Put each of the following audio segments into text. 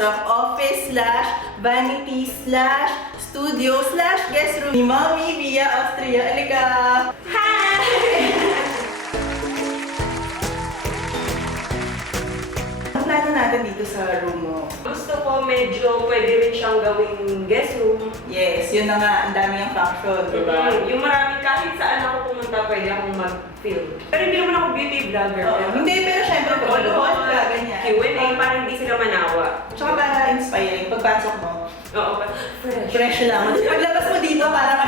papasok, office slash vanity slash studio slash guest room ni Mommy via Austria. Alika! Hi! Ang plano natin dito sa room mo? Gusto ko medyo pwede rin siyang gawing guest room. Yes, yun na nga. Ang dami yung function, di ba? Yung maraming kahit saan ako pumunta, pwede akong mag-film. Pero hindi naman ako beauty vlogger. Hindi, pero syempre, pag-vlog ka, ganyan. Q&A, para hindi sila manawa. Tsaka para inspiring. Pagpasok mo, Oo, fresh. fresh lang. Paglabas mo dito, parang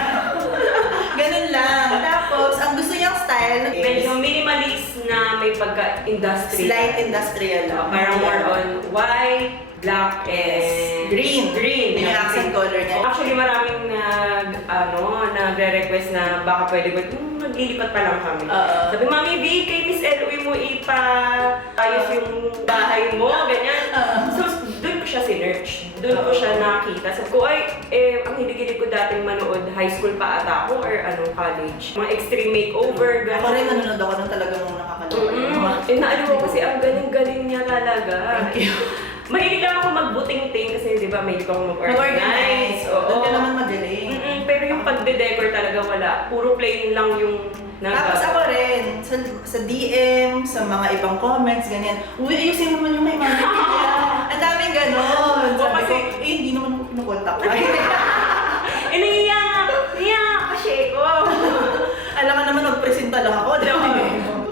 ganun lang. Tapos, ang gusto niyang style Medyo minimalist na may pagka-industrial. slight industrial lang. Parang more on white, black, and Green. Green. Yung accent color niya. Actually, maraming nagre-request na baka pwede ko, maglilipat pa lang kami. Sabi, Mami V, kay Miss Eloy mo ipa-ayos yung bahay mo, ganyan. So, doon ko siya sinerch. Doon ko siya nakita. Sabi ko, ang hilig-hilig ko dating manood, high school pa ata ako or college. Mga extreme makeover, Ako rin nanonood ako nung talagang nakakalawa. Naaliw ko kasi ang galing-galing niya talaga. Thank you. Mahilig lang ako magbuting-ting kasi di ba mahilig ako mag-organize. Doon ka naman magaling. Pero yung pagde-decor talaga wala. Puro plain lang yung Tapos ako rin, sa DM, sa mga ibang comments, ganyan. Uy, ayusin mo naman yung may mga Ang daming ganon. Sabi ko, hindi naman ako pinukontak ko. Niya, kasi ko. Alam ka naman, magpresenta lang ako.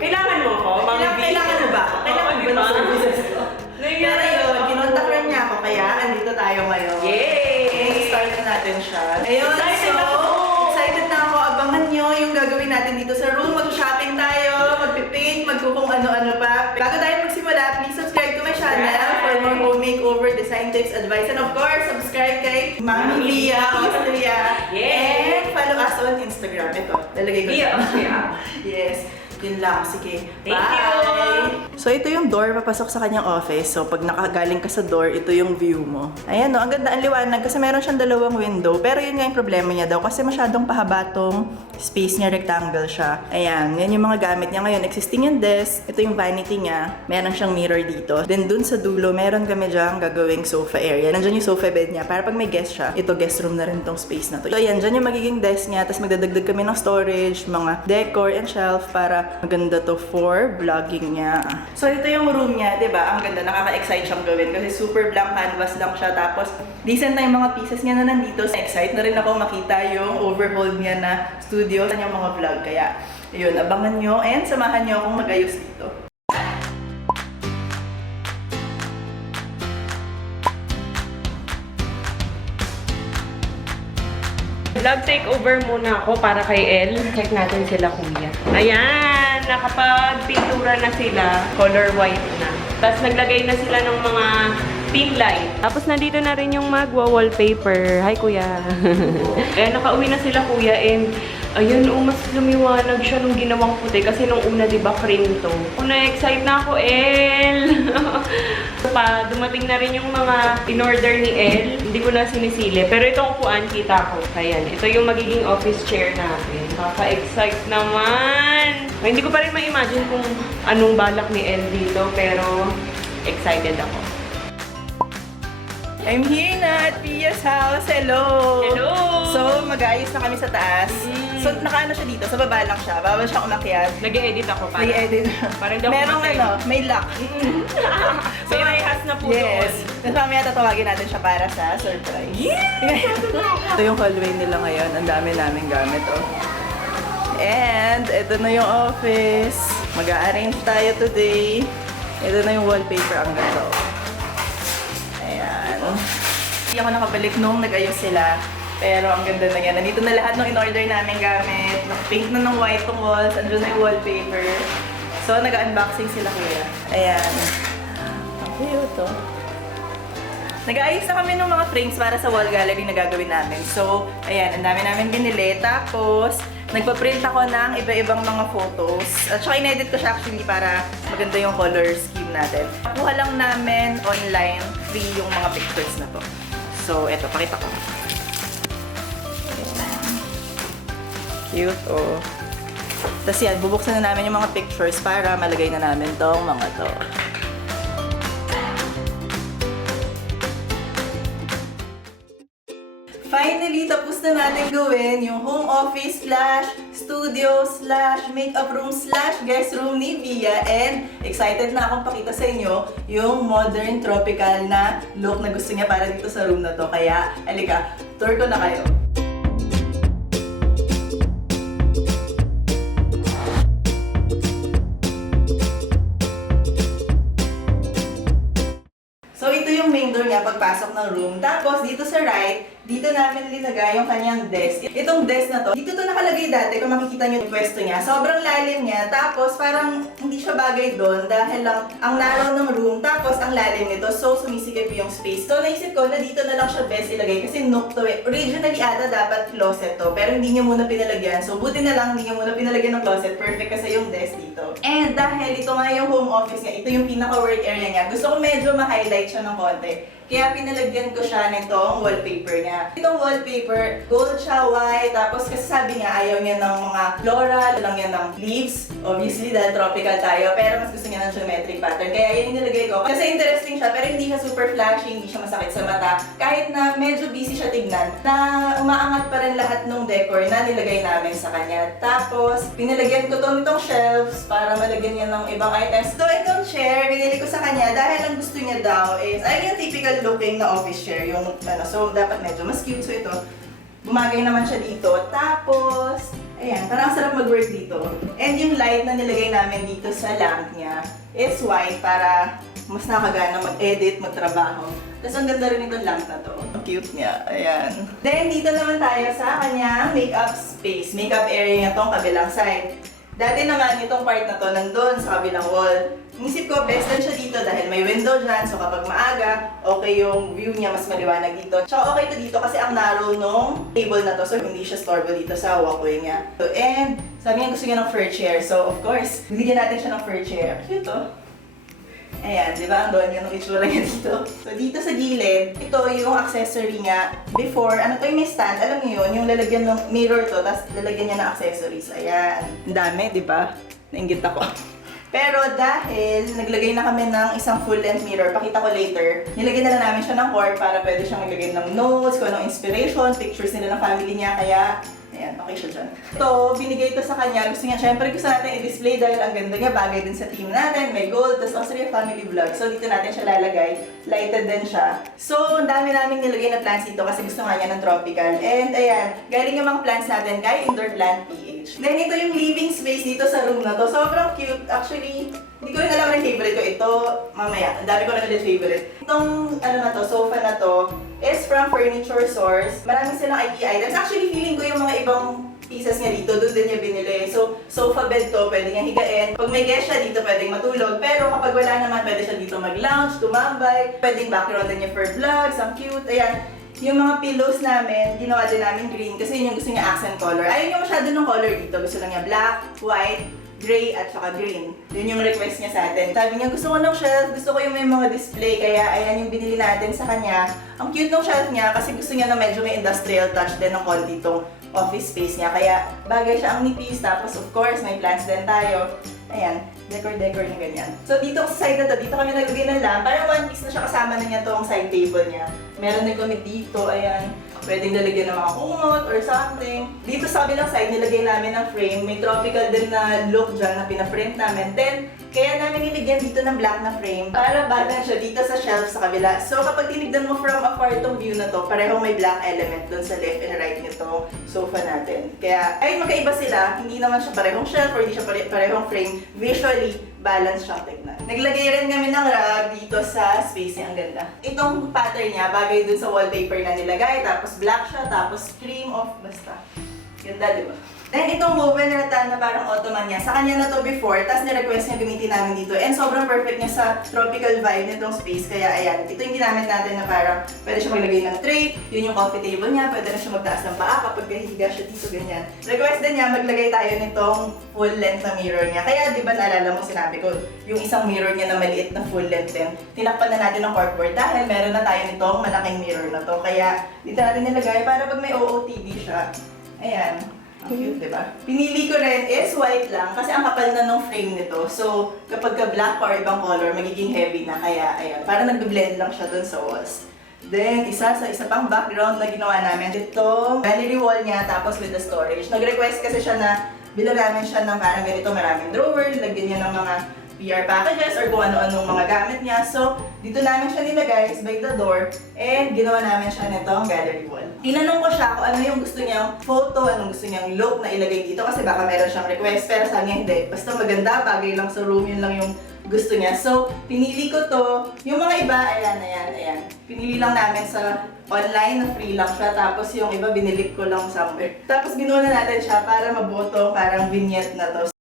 Kailangan mo ako, Mami V. Kailangan mo ba? Kailangan mo ba ng services ko? Pero yun, kinontak rin niya ako, kaya andito tayo ngayon. Yay! Start na natin siya. Ayun, Excited so, ako! excited na ako. Abangan nyo yung gagawin natin dito sa room. Mag-shopping tayo, mag-paint, magkukung ano-ano pa. Bago tayo magsimula, please subscribe to my channel for more home makeover, design tips, advice, and of course, subscribe kay Mami Via Austria. Yeah! And follow us on Instagram. Ito, lalagay ko Via Austria. Yes. Yun lang. Sige. Thank Bye! So, ito yung door papasok sa kanyang office. So, pag nakagaling ka sa door, ito yung view mo. Ayan, no? Ang ganda, ang liwanag kasi meron siyang dalawang window. Pero yun nga yung problema niya daw kasi masyadong pahaba tong space niya, rectangle siya. Ayan, yan yung mga gamit niya ngayon. Existing yung desk. Ito yung vanity niya. Meron siyang mirror dito. Then, dun sa dulo, meron kami dyan gagawing sofa area. Nandyan yung sofa bed niya. Para pag may guest siya, ito guest room na rin tong space na to. So, ayan, dyan yung magiging desk niya. Tapos magdadagdag kami ng storage, mga decor and shelf para maganda to for vlogging niya. So, ito yung room niya, di ba? Ang ganda, nakaka-excite siyang gawin kasi super blank canvas lang siya. Tapos, decent na yung mga pieces niya na nandito. Excite na rin ako makita yung overhaul niya na studio sa yung mga vlog. Kaya, yun, abangan nyo and samahan nyo akong mag-ayos dito. Vlog takeover muna ako para kay El. Check natin sila kuya. Ayan! Nakapag-pintura na sila. Color white na. Tapos naglagay na sila ng mga pin light. Tapos nandito na rin yung magwa-wallpaper. Hi kuya! Ayan, nakauwi na sila kuya and ayun, mas lumiwanag siya nung ginawang puti. Kasi nung una, di ba, cream to. Na-excite na ako, El! Dumating na rin yung mga in-order ni El. Hindi ko na sinisili. Pero itong upuan, kita ko. Ayan, ito yung magiging office chair natin. Kaka-excite naman! Hindi ko pa rin ma-imagine kung anong balak ni El dito. Pero excited ako. I'm here na at Pia's house. Hello! Hello! So, mag-aayos na kami sa taas. So, nakaano siya dito. Sa baba lang siya. Bawal siya umakyat. Nag-edit ako para. Nag-edit. Parang daw Merong kumatay. may lock. So, may has na po Yes. doon. Tapos mamaya tatawagin natin siya para sa surprise. Yeah! Ito yung hallway nila ngayon. Ang dami naming gamit, oh. And, ito na yung office. Mag-a-arrange tayo today. Ito na yung wallpaper. Ang ganda, oh. Ayan. Hindi ako nakabalik nung nag-ayos sila. Pero ang ganda na yan. Nandito na lahat ng in-order namin gamit. Nag-paint na ng white tong walls. Andun na yung wallpaper. So, nag-unboxing sila kuya. Ayan. Ang cute, oh. Nag-aayos na kami ng mga frames para sa wall gallery na gagawin namin. So, ayan. Ang dami namin binili. Tapos, nagpa-print ako ng iba-ibang mga photos. At saka in-edit ko siya actually para maganda yung color scheme natin. Nakuha lang namin online free yung mga pictures na to. So, eto. Pakita ko. Cute, oh. Tapos yan, bubuksan na namin yung mga pictures para malagay na namin tong mga to. Finally, tapos na natin gawin yung home office /studio /makeup room /guest room ni Via. And excited na akong pakita sa inyo yung modern tropical na look na gusto niya para dito sa room na to. Kaya, alika, tour ko na kayo. So, ito yung main door niya pagpasok ng room. Tapos, dito sa right, dito namin linagay yung kanyang desk. Itong desk na to, dito to nakalagay dati kung makikita niyo yung pwesto niya. Sobrang lalim niya, tapos parang hindi siya bagay doon dahil lang ang narrow ng room, tapos ang lalim nito, so sumisikip yung space. So, naisip ko na dito na lang siya best ilagay kasi nook to eh. Originally ata dapat closet to, pero hindi niya muna pinalagyan. So, buti na lang hindi niya muna pinalagyan ng closet. Perfect kasi yung desk dito. And dahil ito nga yung home office niya, ito yung pinaka-work area niya, gusto ko medyo ma-highlight siya ng konti. Kaya pinalagyan ko siya nitong wallpaper niya. Itong wallpaper, gold siya, white, tapos kasi sabi niya ayaw niya ng mga floral, lang yan ng leaves. Obviously, dahil tropical tayo, pero mas gusto niya ng geometric pattern. Kaya yan yung nilagay ko. Kasi interesting siya, pero hindi siya super flashy, hindi siya masakit sa mata. Kahit na medyo busy siya tignan, na umaangat pa rin lahat ng decor na nilagay namin sa kanya. Tapos, pinalagyan ko to nitong shelves para malagyan niya ng ibang items. So, itong chair, binili ko sa kanya dahil ang gusto niya daw is, ay yung typical looking na office chair, yung ano, so dapat medyo mas cute. So ito, bumagay naman siya dito. Tapos, ayan, parang ang sarap mag-work dito. And yung light na nilagay namin dito sa lamp niya is white para mas nakagana mag-edit, magtrabaho. Tapos ang ganda rin itong lamp na to. Ang cute niya, ayan. Then dito naman tayo sa kanyang makeup space, makeup area niya tong kabilang side. Dati naman itong part na to nandun sa kabilang wall. Inisip ko, best lang siya dito dahil may window dyan. So kapag maaga, okay yung view niya, mas maliwanag dito. Tsaka okay to dito kasi ang narrow nung table na to. So hindi siya storbo dito sa walkway niya. So, and sabi niya gusto niya ng fur chair. So of course, bigyan natin siya ng fur chair. Cute to. Ayan, di ba? Ang doon yun ang itsura niya dito. So dito sa gilid, ito yung accessory niya. Before, ano to yung may stand? Alam niyo yun, yung lalagyan ng mirror to, tapos lalagyan niya ng accessories. Ayan. Ang dami, di ba? Nainggit ako. Pero dahil naglagay na kami ng isang full-length mirror, pakita ko later, nilagay na lang namin siya ng cord para pwede siyang maglagay ng notes, kung anong inspiration, pictures nila ng family niya, kaya ayan, okay siya dyan. Ito, binigay ito sa kanya. Gusto niya, syempre gusto natin i-display dahil ang ganda niya, bagay din sa team natin, may gold, tapos also yung family vlog. So dito natin siya lalagay, lighted din siya. So, ang dami namin nilagay na plants dito kasi gusto nga niya ng tropical. And ayan, galing yung mga plants natin kay Indoor Plant PH. Then ito yung living space dito sa room na to. Sobrang cute. Actually, hindi ko rin alam yung favorite ko. Ito, mamaya, ang dami ko rin ulit favorite. Itong, ano na to, sofa na to, is from Furniture Source. Marami silang IKEA items. Actually, feeling ko yung mga ibang pieces niya dito, doon din niya binili. So, sofa bed to, pwede niya higain. Pag may guest siya dito, pwedeng matulog. Pero kapag wala naman, pwede siya dito mag-lounge, tumambay. Pwedeng background din niya for vlogs, ang cute. Ayan. Yung mga pillows namin, ginawa din namin green kasi yun yung gusto niya accent color. Ayaw niya masyado ng color dito. Gusto lang niya black, white, gray, at saka green. Yun yung request niya sa atin. Sabi niya, gusto ko ng shelf, gusto ko yung may mga display, kaya ayan yung binili natin sa kanya. Ang cute ng shelf niya kasi gusto niya na medyo may industrial touch din ng konti itong office space niya. Kaya bagay siya ang nipis, tapos of course may plants din tayo. Ayan, decor-decor na ganyan. So dito sa side na to, dito kami naglagay ng lamp. Parang one piece na siya, kasama na niya tong side table niya. Meron din kami dito, ayan. Pwedeng lalagyan ng mga kumot or something. Dito sa kabilang side, nilagay namin ng frame. May tropical din na look dyan na pinaprint namin. Then, kaya namin nilagyan dito ng black na frame para balance siya dito sa shelf sa kabila. So, kapag tinignan mo from afar itong view na to, parehong may black element dun sa left and right nitong sofa natin. Kaya, ay magkaiba sila. Hindi naman siya parehong shelf or hindi siya parehong frame. Visually, balance siyang tignan. Naglagay rin kami ng rug dito sa space niya. Ang ganda. Itong pattern niya, bagay dun sa wallpaper na nilagay. Tapos black siya, tapos cream of basta. Ganda, di ba? Then itong woven rattan na parang ottoman niya, sa kanya na to before, tapos ni-request niya gamitin namin dito. And sobrang perfect niya sa tropical vibe nitong space. Kaya ayan, ito yung ginamit natin na parang pwede siya maglagay ng tray, yun yung coffee table niya, pwede na siya magtaas ng paa kapag kahiga siya dito, ganyan. Request din niya, maglagay tayo nitong full length na mirror niya. Kaya di ba naalala mo, sinabi ko, yung isang mirror niya na maliit na full length din, tinakpan na natin ng corkboard dahil meron na tayo nitong malaking mirror na to. Kaya dito natin nilagay para pag may OOTD siya. Ayan. Ang cute, diba? Pinili ko rin is white lang kasi ang kapal na nung frame nito. So, kapag ka black or ibang color, magiging heavy na. Kaya, ayan, parang nagbe-blend lang siya dun sa walls. Then, isa pang background na ginawa namin. Itong gallery wall niya, tapos with the storage. Nag-request kasi siya na bilan namin siya ng parang ganito, maraming drawers, lagyan niya ng mga PR packages or kung ano-anong mga gamit niya. So, dito namin siya nilagay by the door and ginawa namin siya nitong gallery wall. Tinanong ko siya kung ano yung gusto niyang photo, anong gusto niyang look na ilagay dito kasi baka meron siyang request pero sabi niya hindi. Basta maganda, bagay lang sa room, yun lang yung gusto niya. So, pinili ko to. Yung mga iba, ayan. Pinili lang namin sa online na free lang siya. Tapos yung iba, binili ko lang somewhere. Tapos binuo na natin siya para mabuo to, parang vignette na to.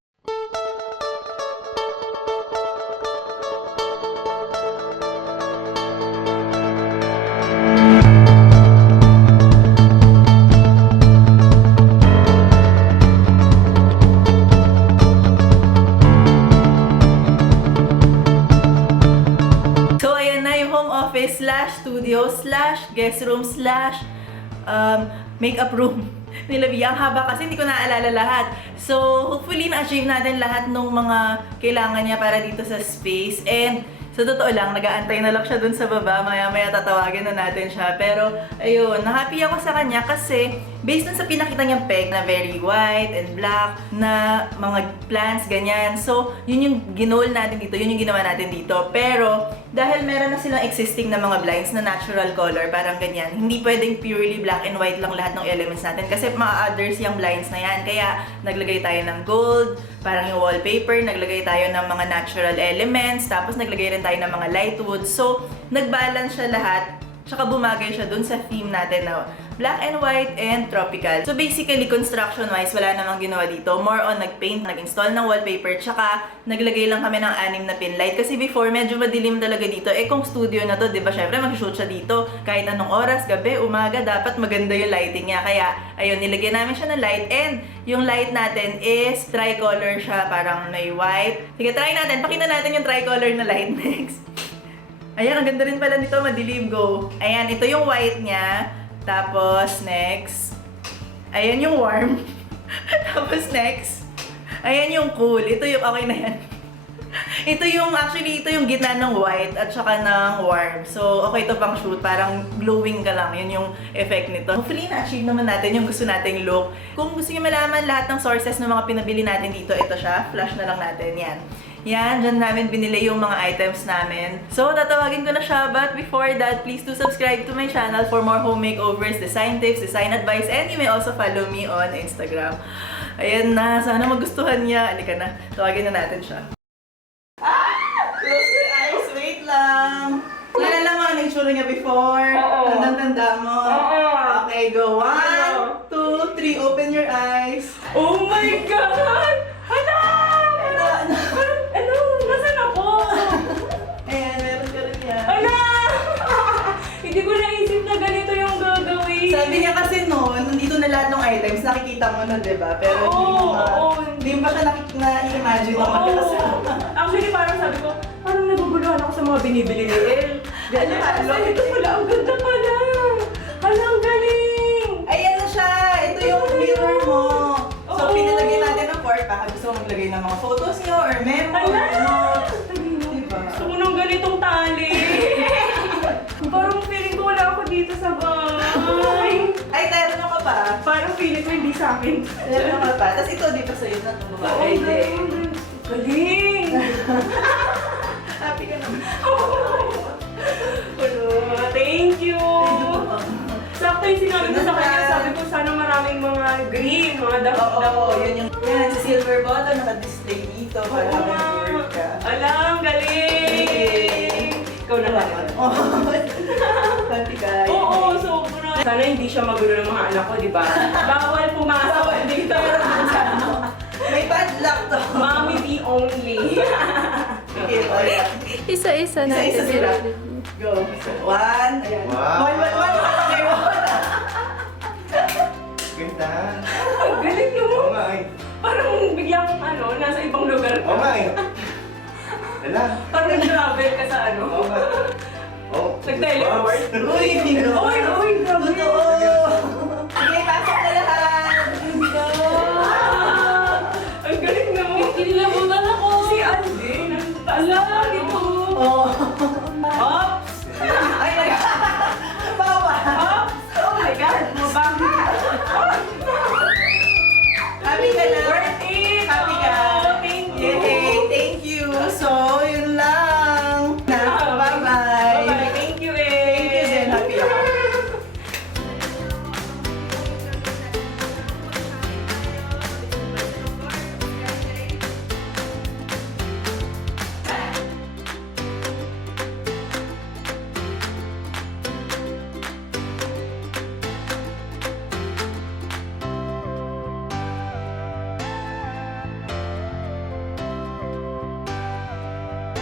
Studio / guest room / makeup room nila Bia. Ang haba kasi hindi ko naaalala lahat. So, hopefully na-achieve natin lahat ng mga kailangan niya para dito sa space. And sa totoo lang, nag-aantay na lang siya dun sa baba. Maya-maya tatawagin na natin siya. Pero, ayun, na-happy ako sa kanya kasi based dun sa pinakita niyang peg na very white and black na mga plants, ganyan. So, yun yung ginol natin dito. Yun yung ginawa natin dito. Pero, dahil meron na silang existing na mga blinds na natural color, parang ganyan, hindi pwedeng purely black and white lang lahat ng elements natin kasi ma-others yung blinds na yan. Kaya, naglagay tayo ng gold, parang yung wallpaper, naglagay tayo ng mga natural elements, tapos naglagay rin tayo ng mga light wood. So, nag-balance siya lahat, tsaka bumagay siya dun sa theme natin na black and white and tropical. So basically, construction-wise, wala namang ginawa dito. More on nag-paint, nag-install ng wallpaper, tsaka naglagay lang kami ng 6 na pin light. Kasi before, medyo madilim talaga dito. Eh kung studio na to, di ba, syempre mag-shoot siya dito. Kahit anong oras, gabi, umaga, dapat maganda yung lighting niya. Kaya, ayun, nilagyan namin siya ng light. And yung light natin is tricolor siya, parang may white. Sige, try natin. Pakita natin yung tricolor na light next. Ayan, ang ganda rin pala nito, madilim, go. Ayan, ito yung white niya. Tapos, next. Ayan yung warm. Tapos, next. Ayan yung cool. Ito yung, okay na yan. Ito yung, actually, ito yung gitna ng white at saka ng warm. So, okay to pang shoot. Parang glowing ka lang. Yun yung effect nito. Hopefully, na-achieve naman natin yung gusto nating look. Kung gusto niyo malaman lahat ng sources ng mga pinabili natin dito, ito siya. Flash na lang natin. Yan. Yan, dyan namin binili yung mga items namin. So, tatawagin ko na siya. But before that, please do subscribe to my channel for more home makeovers, design tips, design advice, and you may also follow me on Instagram. Ayan na, sana magustuhan niya. Halika na, tawagin na natin siya. Close your eyes, wait lang. Nalala mo ano yung tsura niya before? Oo. Tandang-tanda mo? Oo. Okay, go. 1, 2, 3, open your eyes. Oh my God! Hala! Ano? Nasaan ako? Ayan, meron ka rin yan. Hala! Hindi ko naisip na ganito yung gagawin. Sabi niya kasi noon, nandito na lahat ng items, nakikita mo na, di ba? Pero hindi mo pa siya na-imagine na magkakasama. Actually, parang sabi ko, parang naguguluhan ako sa mga binibili ni El. Hala, ito pala, ang ganda pala. Hala, ang galing. Ayan na siya! Ito yung mirror mo. So, Oo. pinalagay natin ng fork. Baka gusto mo maglagay ng mga photos niyo or memo or Hala! notes. Diba? Gusto ko ng ganitong tali. Parang feeling ko wala ako dito sa bahay. Ay, terno ka pa. Parang feeling ko hindi sa akin. Terno ka pa. Tapos ito, di pa sa'yo na ito. Ay, galing! Happy ka naman. Thank you! Sakto yung sinabi ko sa kanya, sabi ko sana maraming mga green, mga dako-dako. Oo, yun yung yan, sa silver bottle, naka-display dito para Oo nga. mag-work ka. Alam, galing! Ikaw na ba? Oh, happy ka. Oo, sobra. Sana hindi siya magulo ng mga anak ko, di ba? Bawal pumasok dito. May bad luck to. Mommy the only. Okay, okay. Isa-isa natin. Isa-isa sila. Go. So, 1. Ayan. Wow. 1. Ganda. Ang galing Oo mo. nga eh. Parang biglang nasa ibang lugar ka. Oo nga eh. Wala. Parang nag-travel ka sa Oo nga. Oh. Nag-teleport. Uy, bingo.